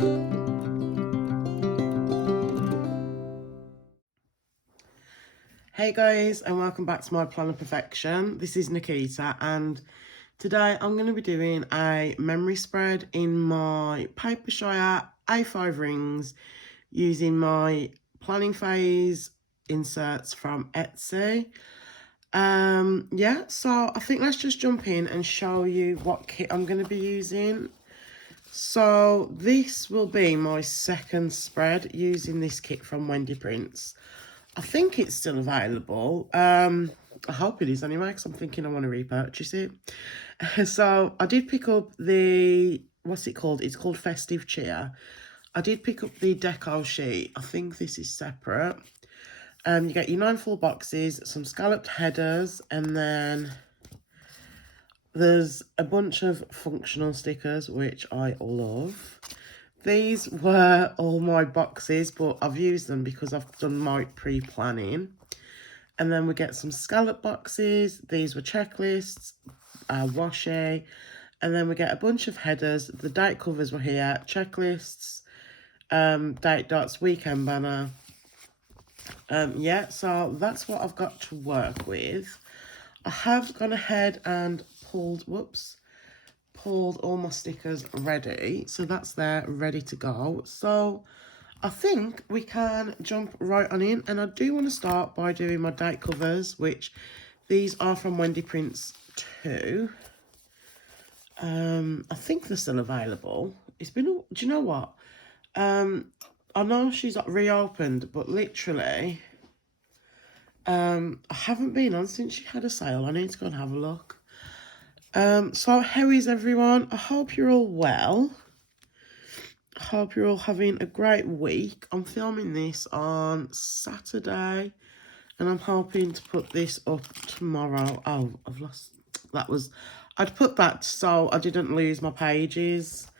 Hey guys, and welcome back to my Plan of Perfection. This is Nikita, and today I'm going to be doing a memory spread in my Papershire A5 rings using my planning phase inserts from Etsy. Yeah, so I think let's just jump in and show you what kit I'm going to be using. So this will be my second spread using this kit from Wendy Prints. I think it's still available. I hope it is anyway, because I'm thinking I want to repurchase it. So I did pick up the, what's it called? It's called Festive Cheer. I did pick up the deco sheet. I think this is separate. You get your 9 full boxes, some scalloped headers, and then there's a bunch of functional stickers, which I love. These were all my boxes, but I've used them because I've done my pre-planning. And then we get some scallop boxes. These were checklists, washi. And then we get a bunch of headers. The date covers were here, checklists, date dots, weekend banner. Yeah, so that's what I've got to work with. I have gone ahead and pulled all my stickers ready, so that's there ready to go. So I think we can jump right on in, and I do want to start by doing my date covers, which these are from Wendy Prints too. I think they're still available. It's been, do you know what, I know she's reopened, but literally I haven't been on since she had a sale. I need to go and have a look. So how is everyone? I hope you're all well. I hope you're all having a great week. I'm filming this on Saturday, and I'm hoping to put this up tomorrow. Oh, I've lost, I'd put that so I didn't lose my pages.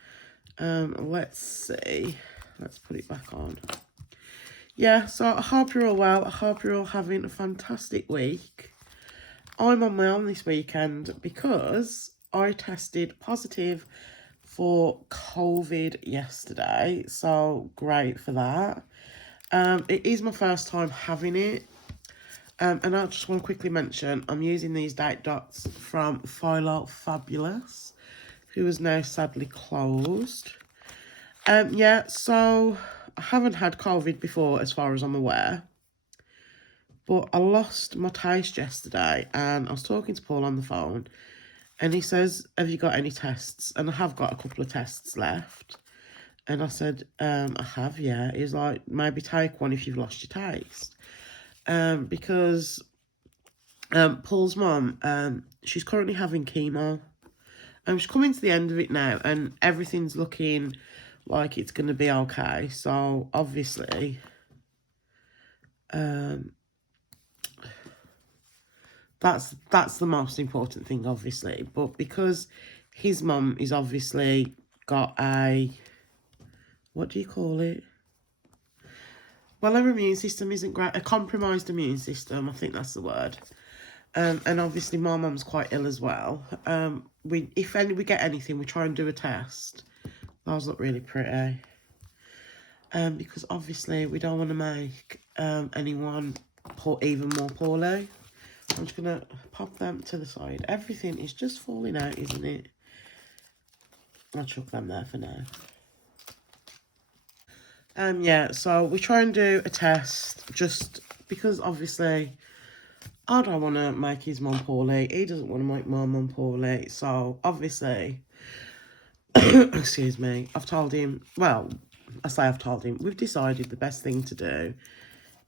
Let's see. Let's put it back on. Yeah, so I hope you're all well. I hope you're all having a fantastic week. I'm on my own this weekend because I tested positive for COVID yesterday, so great for that. It is my first time having it, and I just want to quickly mention I'm using these date dots from Philo Fabulous, who is now sadly closed. Yeah, so I haven't had COVID before as far as I'm aware. But I lost my taste yesterday, and I was talking to Paul on the phone, and he says, have you got any tests? And I have got a couple of tests left. And I said, I have, yeah. He's like, maybe take one if you've lost your taste. Because Paul's mum, she's currently having chemo. She's coming to the end of it now, and everything's looking like it's going to be okay. So, obviously, that's the most important thing, obviously. But because his mum is obviously got a, what do you call it? Well, her immune system isn't great. A compromised immune system, I think that's the word. And obviously my mum's quite ill as well. We get anything, we try and do a test. Those look really pretty. Because obviously we don't want to make anyone even more poorly. I'm just going to pop them to the side. Everything is just falling out, isn't it? I'll chuck them there for now. Yeah, so we try and do a test just because obviously I don't want to make his mum poorly. He doesn't want to make my mum poorly. So obviously, excuse me, I've told him, well, I say I've told him, we've decided the best thing to do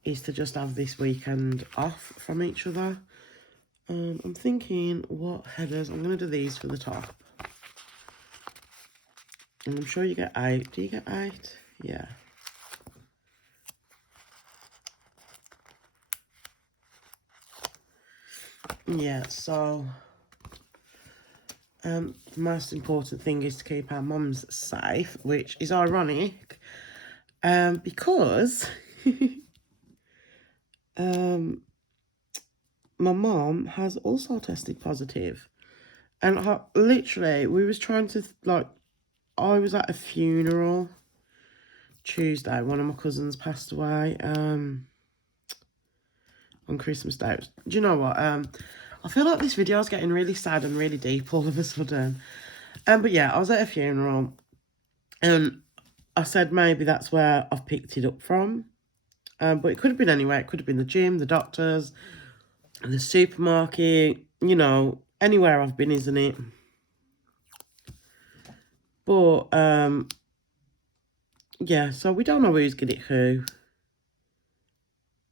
is to just have this weekend off from each other. I'm thinking what headers, I'm going to do these for the top. And I'm sure you get 8. Do you get 8? Yeah. Yeah, so the most important thing is to keep our mums safe, which is ironic, because my mum has also tested positive, and literally we was trying to I was at a funeral, Tuesday, one of my cousins passed away on Christmas Day. Do you know what? I feel like this video is getting really sad and really deep all of a sudden. But yeah, I was at a funeral and I said maybe that's where I've picked it up from. But it could have been anywhere. It could have been the gym, the doctors, the supermarket, you know, anywhere I've been, isn't it? But, yeah, so we don't know who's got it who.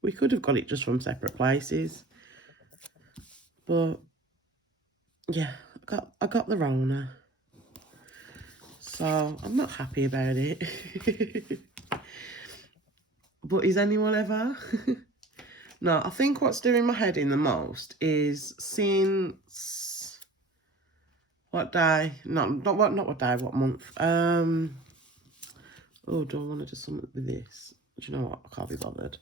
We could have got it just from separate places. But, yeah, I got the Rona. So, I'm not happy about it. But is anyone ever? No, I think what's doing my head in the most is since... What day? No, not what day, what month? Oh, do I want to do something with this? Do you know what? I can't be bothered.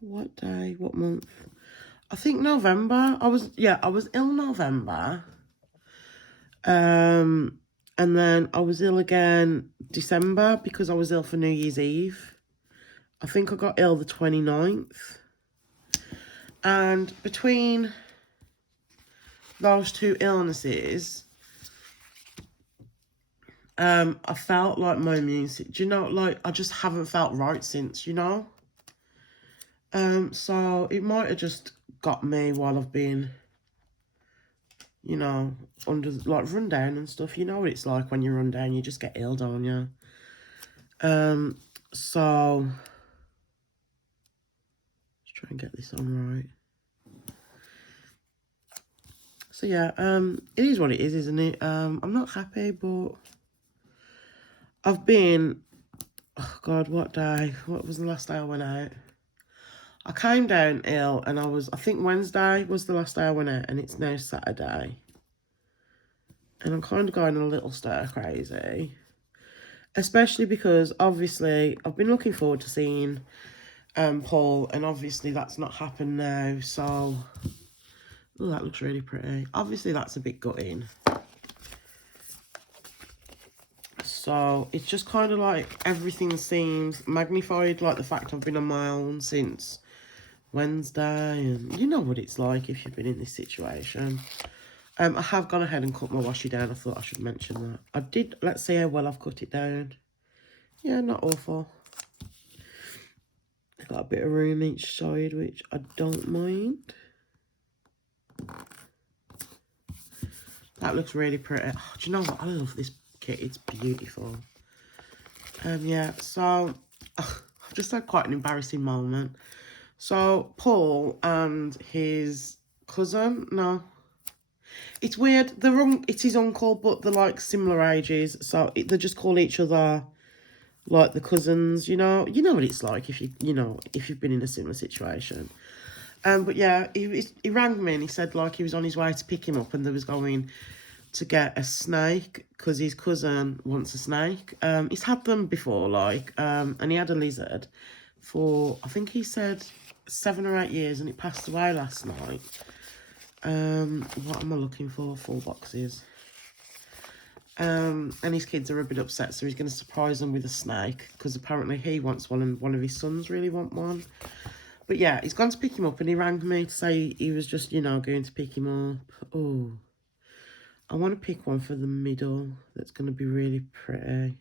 What day? What month? I think November. I was ill November. And then I was ill again December because I was ill for New Year's Eve. I think I got ill the 29th. And between those two illnesses, I felt like my immune system, do you know, like, I just haven't felt right since, you know? So it might have just got me while I've been, you know, under, like, run down and stuff. You know what it's like when you run down, you just get ill, don't you? So, let's try and get this on right. So yeah, it is what it is, isn't it? I'm not happy, but I've been, oh God, what day? What was the last day I went out? I came down ill and I think Wednesday was the last day I went out and it's now Saturday. And I'm kind of going a little stir crazy. Especially because obviously I've been looking forward to seeing Paul and obviously that's not happened now. So, oh, that looks really pretty. Obviously that's a bit gutting. So it's just kind of like everything seems magnified, like the fact I've been on my own since Wednesday, and you know what it's like if you've been in this situation. I have gone ahead and cut my washi down. I thought I should mention that. I did. Let's see how well I've cut it down. Yeah, not awful. I've got a bit of room each side, which I don't mind. That looks really pretty. Oh, do you know what? I love this kit. It's beautiful. Yeah, so I've just had quite an embarrassing moment. So Paul and his cousin, no, it's weird. It's his uncle, but they're like similar ages. So they just call each other like the cousins. You know what it's like if if you've been in a similar situation. But yeah, he rang me and he said like he was on his way to pick him up and they was going to get a snake because his cousin wants a snake. He's had them before, like, and he had a lizard for, I think he said 7 or 8 years and it passed away last night. What am I looking for? 4 boxes. And his kids are a bit upset, so he's going to surprise them with a snake because apparently he wants one and one of his sons really want one. But yeah, he's gone to pick him up and he rang me to say he was just, going to pick him up. Oh, I want to pick one for the middle that's going to be really pretty.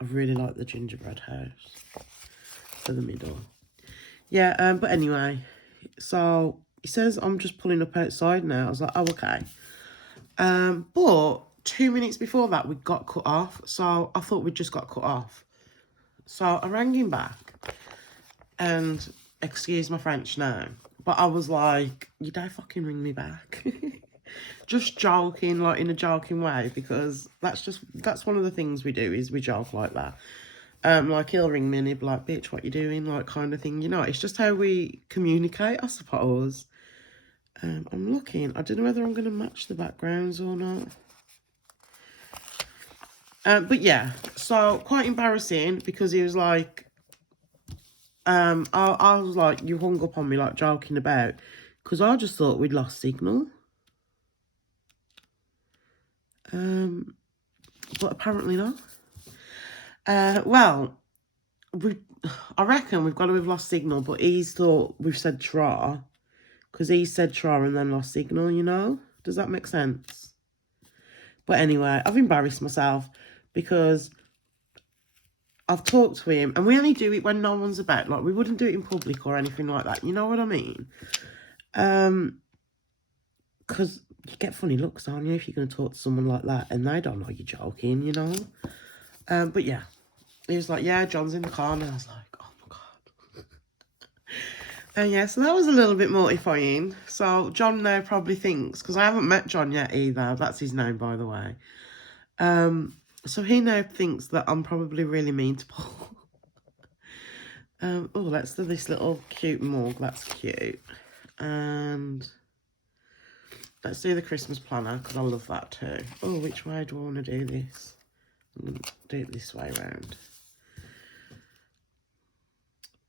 I really like the gingerbread house for the middle. Yeah, but anyway, so he says I'm just pulling up outside now. I was like, oh, okay. But 2 minutes before that, we got cut off. So I thought we just got cut off. So I rang him back and, excuse my French now, but I was like, you don't fucking ring me back. Just joking, like in a joking way, because that's one of the things we do is we joke like that. Like he'll ring me and he'll be like, bitch, what you doing? Like kind of thing, it's just how we communicate, I suppose. I'm looking. I don't know whether I'm going to match the backgrounds or not. But yeah, so quite embarrassing because he was like, I was like, you hung up on me, like joking about, because I just thought we'd lost signal. But apparently not. Well, I reckon we've got to have lost signal, but he's thought we've said tra, because he said tra and then lost signal, you know? Does that make sense? But anyway, I've embarrassed myself because I've talked to him, and we only do it when no one's about. Like, we wouldn't do it in public or anything like that. You know what I mean? Because you get funny looks, don't you, if you're going to talk to someone like that, and they don't know you're joking, you know? But yeah, he was like, yeah, John's in the car, and I was like, oh my God. And yeah, so that was a little bit mortifying. So John now probably thinks, because I haven't met John yet either, that's his name, by the way. So he now thinks that I'm probably really mean to Paul. Oh, let's do this little cute mug. That's cute. And let's do the Christmas planner, because I love that too. Oh, which way do I want to do this? I'm going to do it this way around.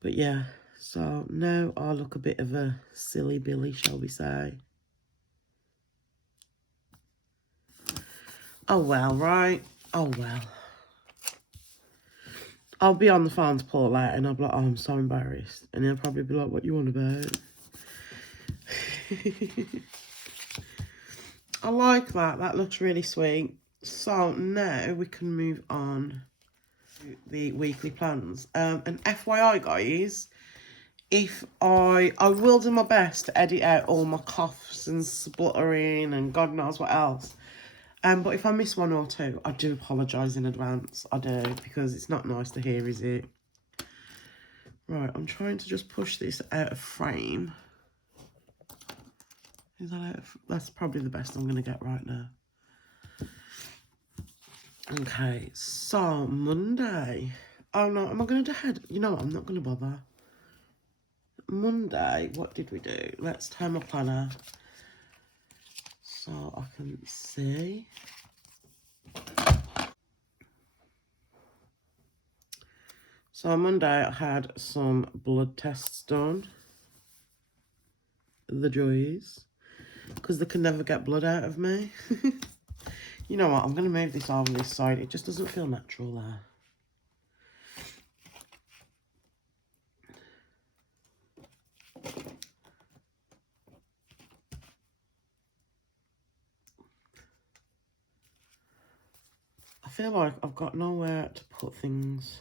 But yeah, so now I look a bit of a silly Billy, shall we say. Oh well, right? Oh well. I'll be on the phone to Paul later and I'll be like, oh, I'm so embarrassed. And he'll probably be like, what you want about? I like that. That looks really sweet. So now we can move on to the weekly plans. And FYI, guys, if I will do my best to edit out all my coughs and spluttering and God knows what else. But if I miss one or two, I do apologise in advance. I do, because it's not nice to hear, is it? Right, I'm trying to just push this out of frame. Is that out? That's probably the best I'm going to get right now. Okay, so Monday. Oh no, am I going to head? You know what, I'm not going to bother. Monday, what did we do? Let's turn my planner so I can see. So on Monday, I had some blood tests done. The joys. Because they can never get blood out of me. You know what? I'm going to move this over this side. It just doesn't feel natural there. I feel like I've got nowhere to put things.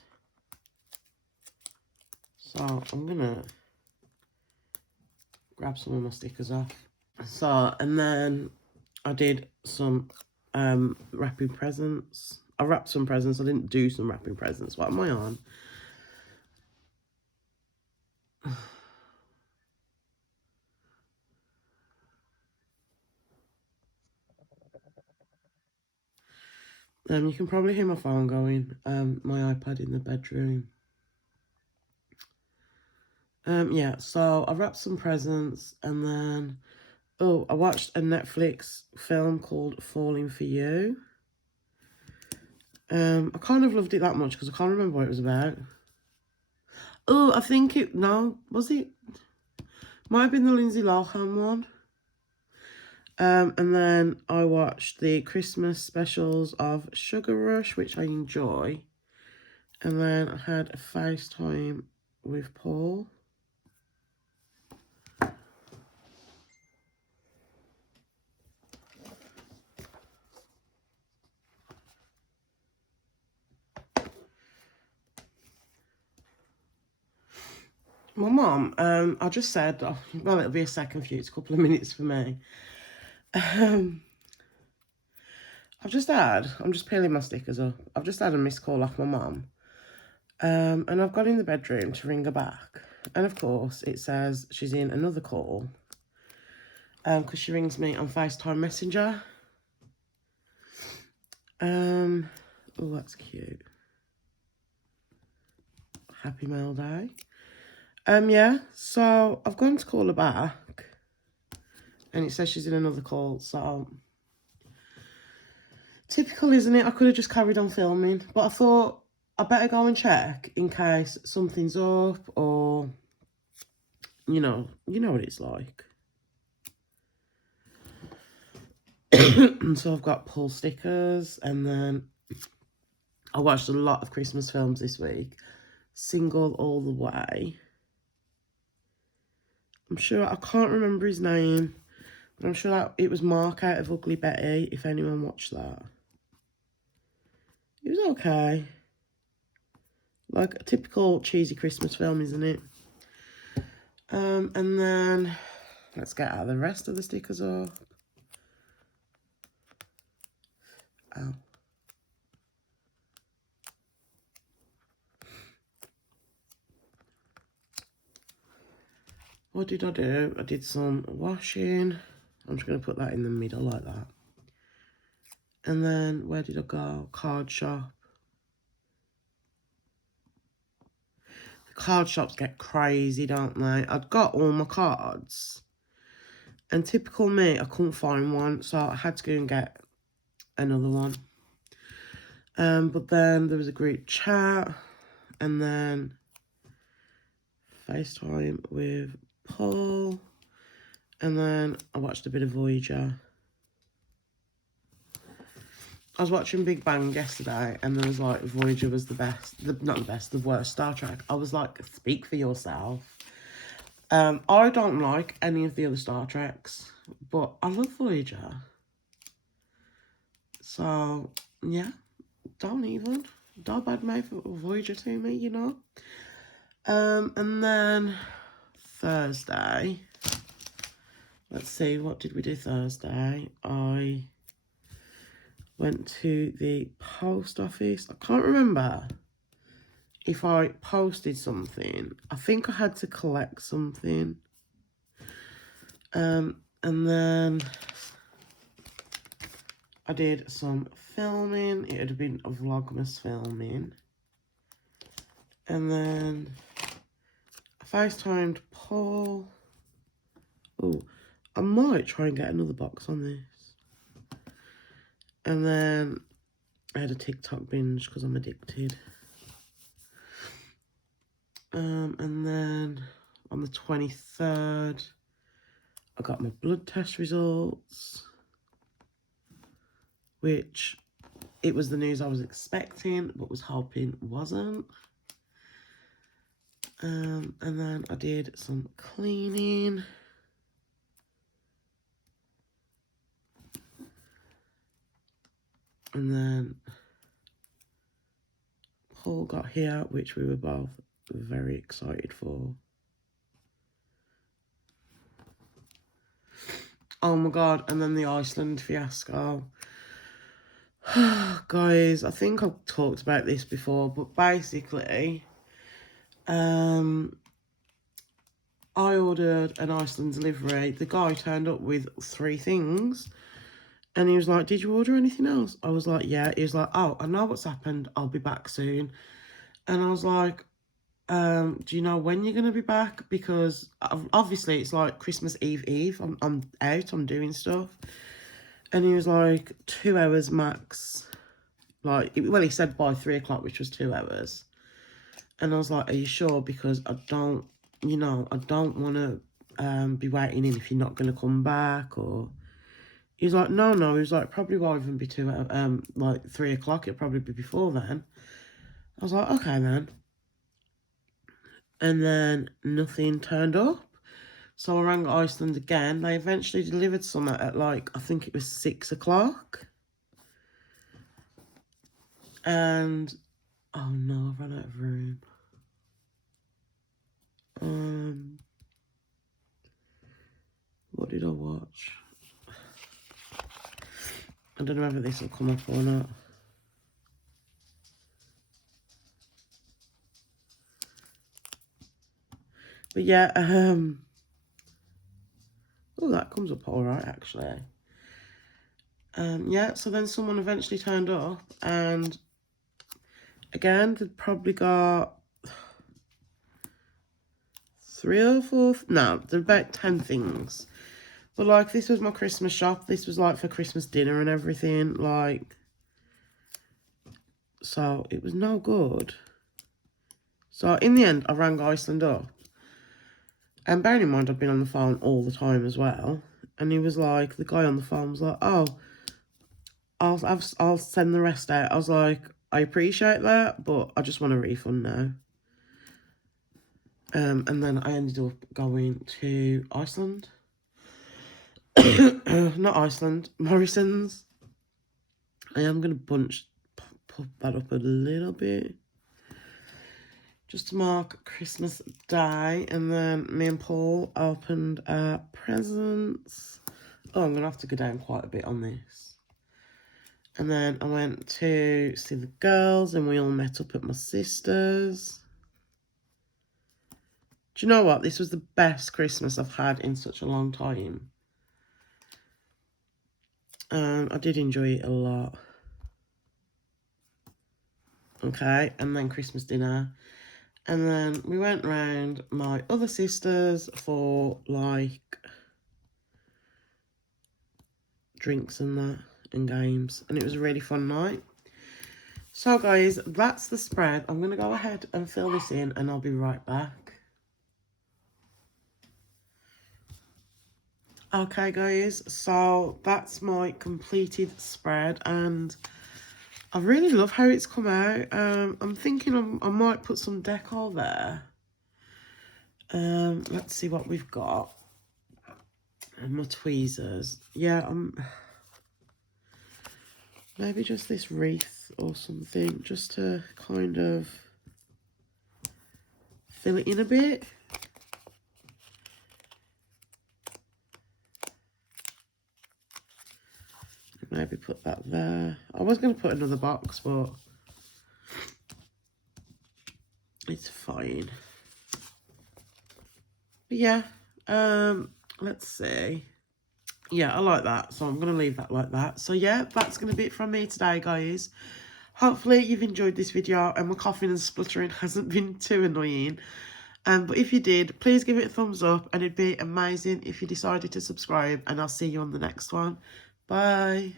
So I'm going to grab some of my stickers off. So, and then I did some wrapping presents. I wrapped some presents. I didn't do some wrapping presents. What am I on? You can probably hear my phone going. My iPad in the bedroom. Yeah, so I wrapped some presents, and then, oh, I watched a Netflix film called Falling For You. I kind of loved it that much because I can't remember what it was about. Oh, I think it, no, was it? Might have been the Lindsay Lohan one. And then I watched the Christmas specials of Sugar Rush, which I enjoy. And then I had a FaceTime with Paul. My mum, I just said, oh, well, it'll be a second for you, it's a couple of minutes for me. I'm just peeling my stickers up. I've just had a missed call off my mum. And I've gone in the bedroom to ring her back. And of course, it says she's in another call. Because she rings me on FaceTime Messenger. Oh, that's cute. Happy Mail Day. Yeah, so I've gone to call her back. And it says she's in another call, so... Typical, isn't it? I could have just carried on filming. But I thought, I better go and check in case something's up or... You know what it's like. So I've got pull stickers, and then I watched a lot of Christmas films this week. Single All the Way. I'm sure, I can't remember his name, but I'm sure that it was Mark out of Ugly Betty, if anyone watched that. It was okay. Like a typical cheesy Christmas film, isn't it? And then let's get out the rest of the stickers off. Oh. What did I do? I did some washing. I'm just going to put that in the middle like that. And then, where did I go? Card shop. The card shops get crazy, don't they? I'd got all my cards. And typical me, I couldn't find one. So I had to go and get another one. But then there was a group chat. And then FaceTime with Paul. And then I watched a bit of Voyager. I was watching Big Bang yesterday, and there was like, Voyager was the best, not the best, the worst Star Trek. I was like, speak for yourself. I don't like any of the other Star Treks, but I love Voyager. So, yeah, don't badmouth Voyager to me, you know. And then Thursday, let's see, what did we do Thursday? I went to the post office. I can't remember if I posted something. I think I had to collect something. And then I did some filming. It had been a Vlogmas filming. And then I FaceTimed Paul. Oh, I might try and get another box on this. And then I had a TikTok binge because I'm addicted. And then on the 23rd, I got my blood test results, which it was the news I was expecting, but was hoping wasn't. And then I did some cleaning. And then Paul got here, which we were both very excited for. Oh my god, and then the Iceland fiasco. Guys, I think I've talked about this before, but basically, I ordered an Iceland delivery. The guy turned up with 3 things. And he was like, did you order anything else? I was like, yeah. He was like, oh, I know what's happened. I'll be back soon. And I was like, do you know when you're going to be back? Because obviously it's like Christmas Eve. I'm out. I'm doing stuff. And he was like, 2 hours max. Like, well, he said by 3 o'clock, which was 2 hours. And I was like, are you sure? Because I don't want to be waiting in if you're not going to come back or... He was like, no. He was like, probably won't even be like 3 o'clock. It'll probably be before then. I was like, okay, then. And then nothing turned up. So I rang Iceland again. They eventually delivered some at like, I think it was 6 o'clock. And, oh no, I've run out of room. What did I watch? I don't know whether this will come up or not. But yeah, oh, that comes up all right, actually. Yeah, so then someone eventually turned up, and again, they'd probably got 3 or 4, no, there's about 10 things. But, like, this was my Christmas shop. This was, like, for Christmas dinner and everything, like, so it was no good. So, in the end, I rang Iceland up. And bearing in mind, I've been on the phone all the time as well. And he was like, the guy on the phone was like, oh, I'll send the rest out. I was like, I appreciate that, but I just want a refund now. And then I ended up going to Iceland. Not Iceland, Morrison's. I am going to put that up a little bit. Just to mark Christmas Day. And then me and Paul opened our presents. Oh, I'm going to have to go down quite a bit on this. And then I went to see the girls and we all met up at my sister's. Do you know what? This was the best Christmas I've had in such a long time. I did enjoy it a lot. Okay, and then Christmas dinner. And then we went round my other sister's for, like, drinks and that, and games. And it was a really fun night. So, guys, that's the spread. I'm going to go ahead and fill this in, and I'll be right back. Okay, guys, so that's my completed spread, and I really love how it's come out. I'm thinking I might put some decor there. Let's see what we've got. And my tweezers. Yeah, maybe just this wreath or something, just to kind of fill it in a bit. Maybe put that there. I was going to put another box, but it's fine. But yeah, let's see. Yeah, I like that, so I'm going to leave that like that. So yeah, that's going to be it from me today, guys. Hopefully you've enjoyed this video and my coughing and spluttering hasn't been too annoying. But if you did, please give it a thumbs up, and it'd be amazing if you decided to subscribe, and I'll see you on the next one. Bye.